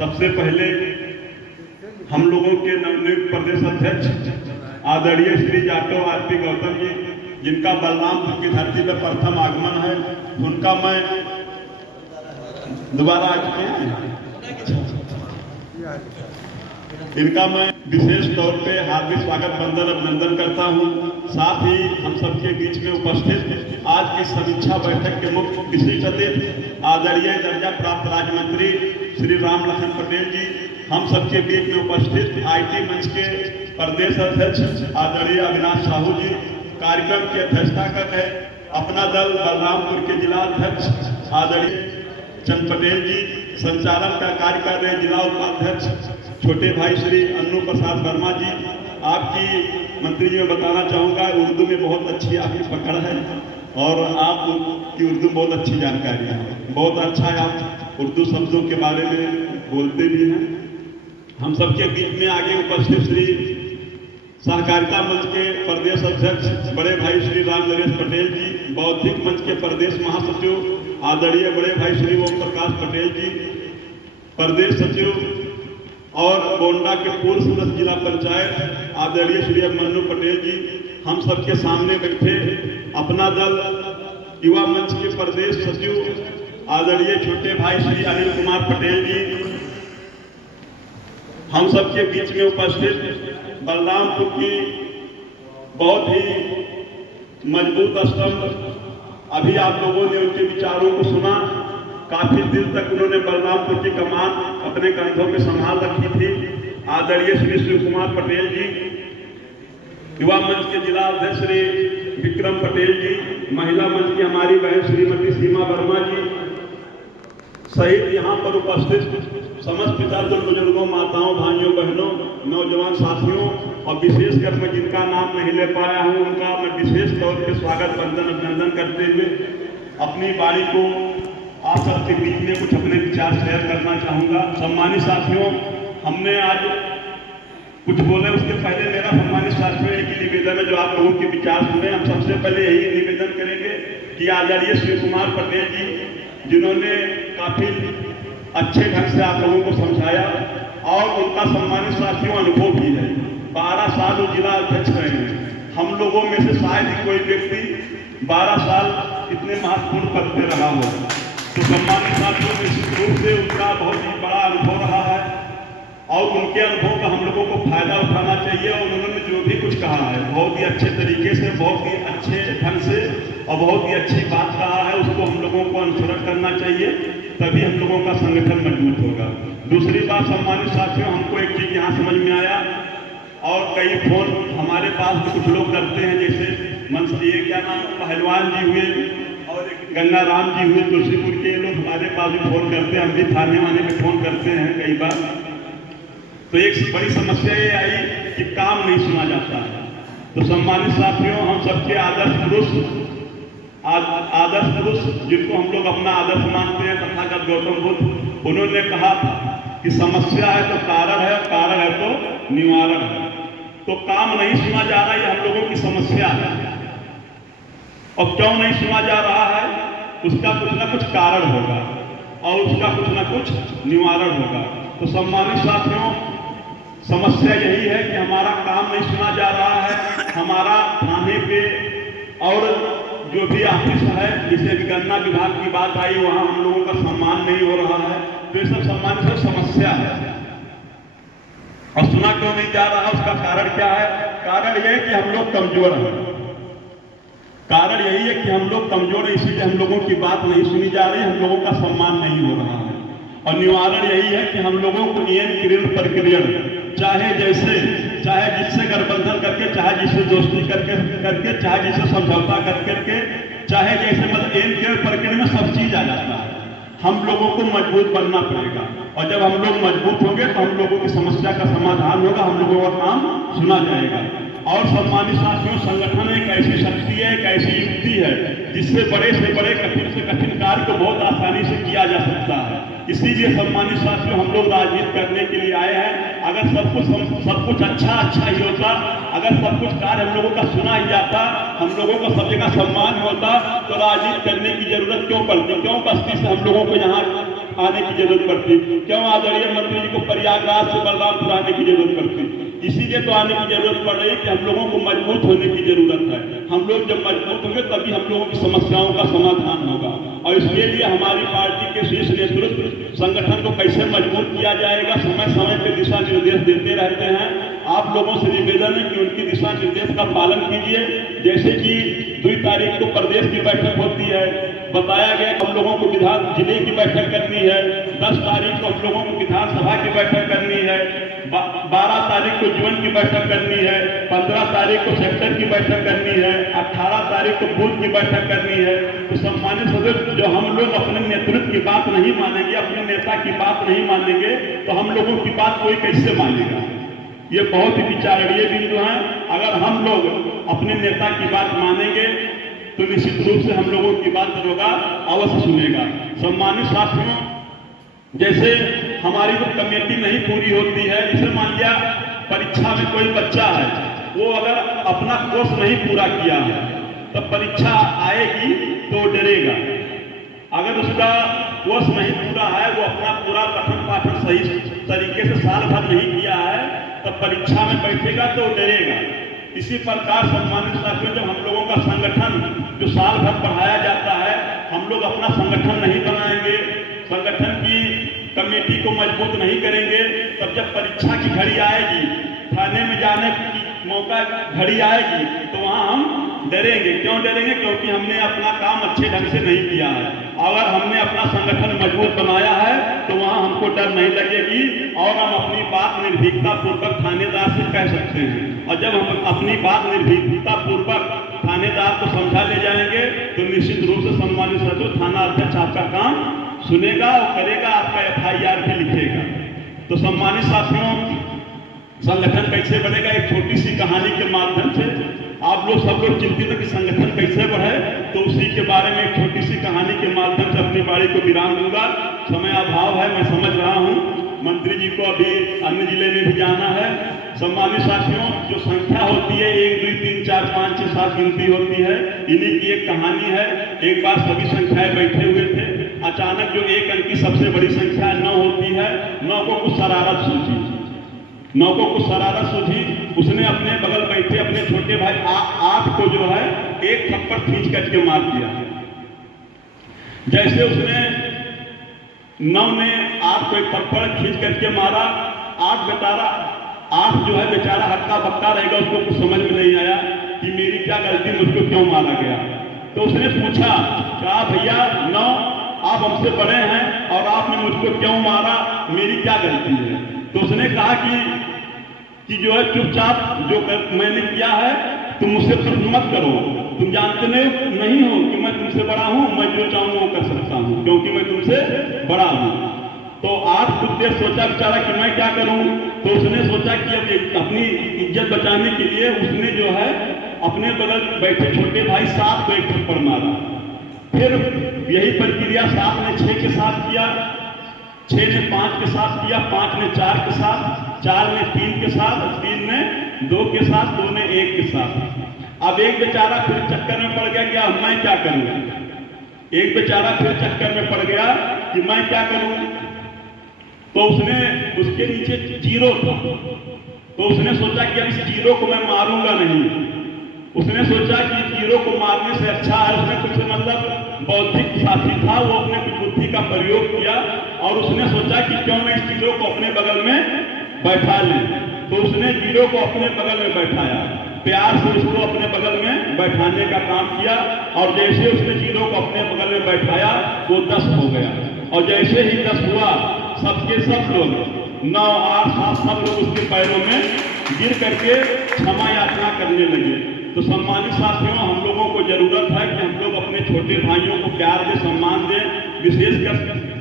सबसे पहले हम लोगों के नवनियुक्त प्रदेश अध्यक्ष आदरणीय श्री जाटव आरपी गौतम जी, जिनका बलरामपुर की धरती पर प्रथम आगमन है, उनका मैं दोबारा आ चुके हैं, इनका मैं विशेष तौर पे हार्दिक स्वागत वंदन अभिनंदन करता हूं। साथ ही हम सबके बीच में उपस्थित आज की समीक्षा बैठक के मुख्य विशिष्ट अतिथि आदरणीय दर्जा प्राप्त राज्य मंत्री श्री राम लखन पटेल जी, हम सबके बीच में उपस्थित आईटी मंच के प्रदेश अध्यक्ष आदरणीय अविनाश साहू जी, कार्यक्रम की अध्यक्षता कर रहे अपना दल बलरामपुर के जिला अध्यक्ष आदरणीय चंद पटेल जी, संचालन का कार्य कर रहे जिला उपाध्यक्ष छोटे भाई श्री अन्नू प्रसाद वर्मा जी। आपकी मंत्री जी मैं बताना चाहूँगा, उर्दू में बहुत अच्छी आपकी पकड़ है और आपकी उर्दू बहुत अच्छी जानकारी है, बहुत अच्छा है, आप उर्दू शब्दों के बारे में बोलते भी हैं। हम सबके बीच में आगे उपस्थित श्री सहकारिता मंच के प्रदेश अध्यक्ष बड़े भाई श्री राम नरेश पटेल जी, बौद्धिक मंच के प्रदेश महासचिव आदरणीय बड़े भाई श्री ओम प्रकाश पटेल जी, प्रदेश सचिव और गोंडा के पूर्व सदस्य जिला पंचायत आदरणीय श्री मन्नू पटेल जी, हम सबके सामने बैठे अपना दल युवा मंच के प्रदेश सचिव आदरणीय छोटे भाई श्री अनिल कुमार पटेल जी, हम सबके बीच में उपस्थित बलरामपुर की बहुत ही मजबूत स्तंभ, अभी आप लोगों ने उनके विचारों को सुना, काफी दिन तक उन्होंने बलरामपुर की कमान अपने कंधों में संभाल रखी थी, आदरणीय श्री शिव कुमार पटेल जी, युवा मंच के जिला अध्यक्ष श्री विक्रम पटेल जी, महिला मंच की हमारी बहन श्रीमती सीमा वर्मा जी सहित यहाँ पर उपस्थित समस्त पितृ बुजुर्गों, माताओं, भाइयों, बहनों, नौजवान साथियों और विशेषकर मैं जिनका नाम नहीं ले पाया हूँ उनका मैं विशेष तौर पर स्वागत वंदन अभिनंदन करते हुए अपनी बारी को आप सबके बीच में कुछ अपने विचार शेयर करना चाहूँगा। सम्मानित साथियों, हमने आज कुछ बोले उसके पहले मेरा सम्मानित साथियों एक ही निवेदन है जो आप लोगों के विचार सुने। हम सबसे पहले यही निवेदन करेंगे कि आदरणीय शिव कुमार पटेल जी, जिन्होंने काफी अच्छे ढंग से आप लोगों को समझाया और उनका सम्मानित साथियों अनुभव भी है, 12 साल वो जिला अध्यक्ष रहे हैं। हम लोगों में से शायद ही कोई व्यक्ति 12 साल इतने महत्वपूर्ण पद पे रहा हो, तो सम्मानित साथियों निश्चित रूप से उनका बहुत ही बड़ा अनुभव रहा है और उनके अनुभव का हम लोगों को फायदा उठाना चाहिए। और उन्होंने जो भी कुछ कहा है बहुत ही अच्छे तरीके से, बहुत ही अच्छे ढंग से और बहुत ही अच्छी बात कहा है, उसको हम लोगों को अनुसरण करना चाहिए, तभी हम लोगों का संगठन मजबूत होगा। दूसरी बात सम्मानित साथियों, हमको एक चीज यहाँ समझ में आया और कई फोन हमारे पास भी कुछ लोग करते हैं, जैसे मंच ये क्या नाम पहलवान जी हुए और गंगा राम जी हुए तुलसीपुर के, लोग हमारे पास भी फोन करते हैं, हम भी थाने वाले में फोन करते हैं कई बार। तो एक बड़ी समस्या ये आई कि काम नहीं सुना जाता है। तो सम्मानित साथियों, हम सबके आदर्श पुरुष जिनको हम लोग अपना आदर्श मानते हैं तथागत गौतम बुद्ध, उन्होंने कहा कि समस्या है तो कारण है, कारण है तो निवारण है। तो काम नहीं सुना जा रहा, ये हम लोगों की समस्या है। और क्यों नहीं सुना जा रहा है, उसका कुछ ना कुछ कारण होगा और उसका कुछ ना कुछ निवारण होगा। तो सम्मानित साथियों, समस्या यही है कि हमारा काम नहीं सुना जा रहा है, हमारा थाने पे और जो भी ऑफिस है, जिसे भी गन्ना विभाग की बात आई, वहां हम लोगों का सम्मान नहीं हो रहा है। तो ये सब सम्मानित समस्या है और सुना क्यों नहीं जा रहा, उसका कारण क्या है? कारण यह है कि हम लोग कमजोर हैं। कारण यही है कि हम लोग कमजोर हैं, इसीलिए हम लोगों की बात नहीं सुनी जा रही, हम लोगों का सम्मान नहीं हो रहा है। और निवारण यही है कि हम लोगों को नियम क्रियन प्रक्रिया, चाहे जिससे गठबंधन करके, चाहे जिससे दोस्ती करके, चाहे जिससे समझौता करके, चाहे जैसे मतलब एम के प्रक्रिया में सब चीज आ जाता है। हम लोगों को मजबूत बनना पड़ेगा और जब हम लोग मजबूत होंगे तो हम लोगों की समस्या का समाधान होगा, हम लोगों का काम सुना जाएगा। और सम्मानित साथियों, संगठन एक ऐसी शक्ति है, एक ऐसी युक्ति है जिससे बड़े से बड़े, कठिन से कठिन कार्य को बहुत आसानी से किया जा सकता है। इसीलिए सम्मानित साथियों, हम लोग राजनीति करने के लिए आए हैं। अगर सब कुछ अच्छा ही होता, अगर सब कुछ कार्य हम लोगों का सुना ही जाता, हम लोगों को सब जगह सम्मान होता, तो राजनीति करने की जरूरत क्यों पड़ती, क्यों बस्ती से हम लोगों को यहाँ आने की जरूरत पड़ती? क्यों आदरणीय मंत्री जी को प्रयागराज से बलरामपुर आने की जरूरत पड़ती? इसीलिए तो आने की जरूरत पड़ रही है कि हम लोगों को मजबूत होने की जरूरत है। हम लोग जब मजबूत होंगे तभी हम लोगों की समस्याओं का समाधान होगा। और इसके लिए हमारी पार्टी के शीर्ष नेतृत्व संगठन को कैसे मजबूत किया जाएगा, समय समय पर दिशा निर्देश देते रहते हैं। आप लोगों से निवेदन है कि उनकी दिशा निर्देश का पालन कीजिए। जैसे कि 2 तारीख को प्रदेश की बैठक होती है, बताया गया कि हम लोगों को विधान जिले की बैठक करनी है। 10 तारीख को हम लोगों को विधानसभा की बैठक करनी है। 12 तारीख को जीवन की बैठक करनी है। 15 तारीख को सेक्टर की बैठक करनी है। 18 तारीख को बूथ की बैठक करनी है। तो सम्मानित सदस्य, जो हम लोग अपने नेतृत्व की बात नहीं मानेंगे, अपने नेता की बात नहीं मानेंगे, तो हम लोगों की बात कोई कैसे मानेगा? ये बहुत ही विचारणीय बिंदु है। अगर हम लोग अपने नेता की बात मानेंगे तो निश्चित रूप से हम लोगों की बात दरोगा अवश्य सुनेगा। सम्मानित साथियों, जैसे हमारी जो कमेटी नहीं पूरी होती है, जैसे मान लिया परीक्षा में कोई बच्चा है, वो अगर अपना कोर्स नहीं पूरा किया है तो परीक्षा आएगी तो डरेगा। अगर उसका कोर्स नहीं पूरा है, वो अपना पूरा पठन पाठन सही तरीके से साल भर नहीं किया है, तब परीक्षा में बैठेगा तो डरेगा। इसी प्रकार सम्मानित साथियों, जब हम लोगों का संगठन जो साल भर पढ़ाया जाता है, हम लोग अपना संगठन नहीं बनाएंगे, संगठन की कमेटी को मजबूत नहीं करेंगे, तब जब परीक्षा की घड़ी आएगी, थाने में जाने की मौका घड़ी आएगी, तो वहाँ हम डरेंगे। क्यों डरेंगे? क्योंकि हमने अपना काम अच्छे ढंग से नहीं किया है। अगर हमने अपना संगठन मजबूत बनाया है तो वहाँ हमको डर नहीं लगेगी और हम अपनी बात निर्भीकता पूर्वक थानेदार से कह सकते हैं। और जब हम अपनी बात निर्भीकता पूर्वक थानेदार को समझा ले जाएंगे तो निश्चित रूप से सम्मानित सचिव थाना अध्यक्ष आपका काम सुनेगा और करेगा, आपका FIR भी लिखेगा। तो सम्मानित साथियों, संगठन कैसे बनेगा? एक छोटी सी कहानी के माध्यम से आप लोग सब लोग चिंतित है कि संगठन कैसे बढ़े, तो उसी के बारे में एक छोटी सी कहानी के माध्यम से अपनी बारी को विराम दूंगा। समय अभाव है, मैं समझ रहा हूँ, मंत्री जी को अभी अन्य जिले में भी जाना है। सम्मानित साथियों, जो संख्या होती है 1 2 3 4 5 6 7 गिनती होती है, इन्हीं की एक कहानी है। एक बार सभी संख्याएं बैठे हुए थे, अचानक जो 1 अंक की सबसे बड़ी संख्या 9 होती है, 9 को कुछ शरारत सूझी। 9 को कुछ शरारत सूझी, उसने अपने बगल बैठे अपने छोटे भाई 8 को जो है एक थप्पड़ खींच करके मार दिया। जैसे उसने 9 ने 8 को एक थप्पड़ खींच करके मारा, 8 जो है बेचारा हक्का बक्का रहेगा, उसको कुछ समझ में नहीं आया कि मेरी क्या गलती, मुझको क्यों मारा गया। तो उसने पूछा, कहा भैया 9, आप हमसे बड़े हैं और आपने मुझको क्यों मारा, मेरी क्या गलती है? तो उसने कहा कि जो है चुपचाप जो मैंने किया है तुम मुझसे प्रश्न मत करो, तुम जानते नहीं हो कि मैं तुमसे बड़ा हूं, मैं जो चाहूँ वो कर सकता हूं, क्योंकि मैं तुमसे बड़ा हूं। तो 8 खुद देर सोचा बेचारा कि मैं क्या करूं। तो उसने सोचा कि अब अपनी इज्जत बचाने के लिए उसने जो है अपने बगल बैठे छोटे भाई 7 को एक थप्पड़ मारा। फिर यही प्रक्रिया 7 ने 6 के साथ किया, 6 ने 5 के साथ किया, 5 ने 4 के साथ, 4 ने 3 के साथ, 3 ने 2 के साथ, 2 ने 1 के साथ। अब एक बेचारा फिर चक्कर में पड़ गया कि अब मैं क्या करूं। एक बेचारा फिर चक्कर में पड़ गया कि मैं क्या करूं। तो उसने उसके नीचे 0 था, तो उसने सोचा कि अब इस 0 को मैं मारूंगा नहीं। उसने सोचा कि 0 को मारने से अच्छा है, उसने कुछ मतलब बौद्धिक साथी था, वो अपने कुछ बुद्धि का प्रयोग किया और उसने सोचा कि क्यों मैं इस 0 को अपने बगल में बैठा लें। तो उसने 0 को अपने बगल में बैठाया, प्यार से उसको अपने बगल में बैठाने का काम किया और जैसे उसने 0 को अपने बगल में बैठाया वो 10 हो गया। और जैसे ही 10 हुआ, सबके सब लोग 9 8 7 सब लोग उसके पैरों में गिर करके क्षमा याचना करने लगे। तो सम्मानित साथियों, हम लोगों को जरूरत है कि हम लोग अपने छोटे भाइयों को प्यार दें, सम्मान दें। विशेषकर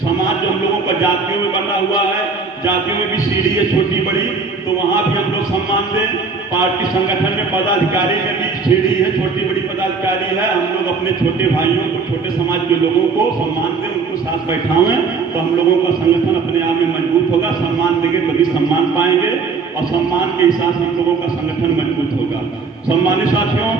समाज जो हम लोगों का जातियों में बना हुआ है, जातियों में भी सीढ़ी है छोटी बड़ी, तो वहाँ भी हम लोग सम्मान दें। पार्टी संगठन में पदाधिकारी में भी सीढ़ी है, छोटी बड़ी पदाधिकारी है। हम लोग अपने छोटे भाइयों को, छोटे समाज के लोगों को सम्मान दें, उनको साथ बैठाएं, तो हम लोगों का संगठन अपने आप में मजबूत होगा। सम्मान देंगे तभी सम्मान पाएंगे और सम्मान के हिसाब से हम लोगों का संगठन मजबूत होगा। सम्मानित साथियों,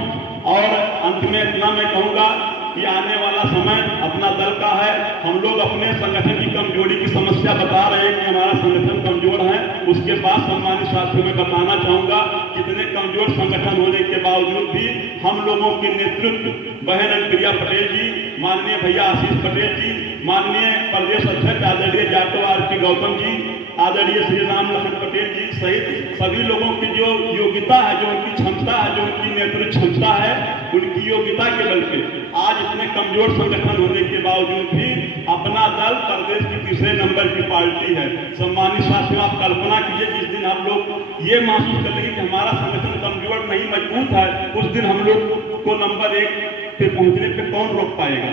और अंत में इतना मैं कहूँगा कि आने वाला समय अपना दल का है। हम लोग अपने संगठन की कमजोरी की समस्या बता रहे हैं कि हमारा संगठन कमजोर है। उसके बाद सम्मानित साथियों में बताना चाहूंगा कितने कमजोर संगठन होने के बावजूद भी हम लोगों के नेतृत्व बहन अनुप्रिया पटेल जी, माननीय भैया आशीष पटेल जी, माननीय प्रदेश अध्यक्ष आदरणीय जाटव आरपी गौतम जी, आदरणीय श्री राम लखन पटेल जी सहित सभी लोगों की जो योग्यता है, जो उनकी क्षमता है, जो उनकी नेतृत्व क्षमता है, उनकी योग्यता के बल पे आज इतने कमजोर संगठन होने के बावजूद भी अपना दल प्रदेश की तीसरे नंबर की पार्टी है। सम्मानित साथियों, आप कल्पना कीजिए जिस दिन हम लोग ये महसूस कर लेंगे कि हमारा संगठन कमजोर नहीं मजबूत है, उस दिन हम लोग को नंबर 1 पे पहुंचने पे कौन रोक पाएगा।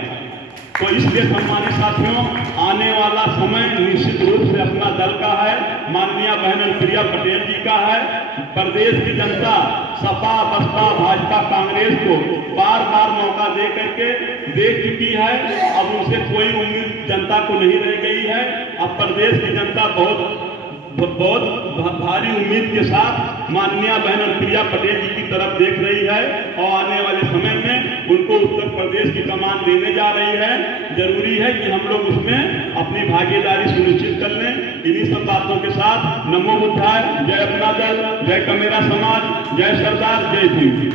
तो इसलिए सम्मानित साथियों, आने वाला समय निश्चित रूप से अपना दल का है, माननीय बहन अनुप्रिया पटेल जी का है। प्रदेश की जनता सपा बसपा भाजपा कांग्रेस को बार बार मौका दे करके देख चुकी है। अब उनसे कोई उम्मीद जनता को नहीं रह गई है। अब प्रदेश की जनता बहुत भारी उम्मीद के साथ माननीय बहन अनुप्रिया पटेल जी की तरफ देख रही है और आने वाले समय में उनको उत्तर प्रदेश की कमान देने जा रही है। जरूरी है कि हम लोग उसमें अपनी भागीदारी सुनिश्चित कर लें। इन्हीं सब बातों के साथ नमो बुद्धाय, जय अपना दल, जय कमेरा समाज, जय सरदार, जय भीम।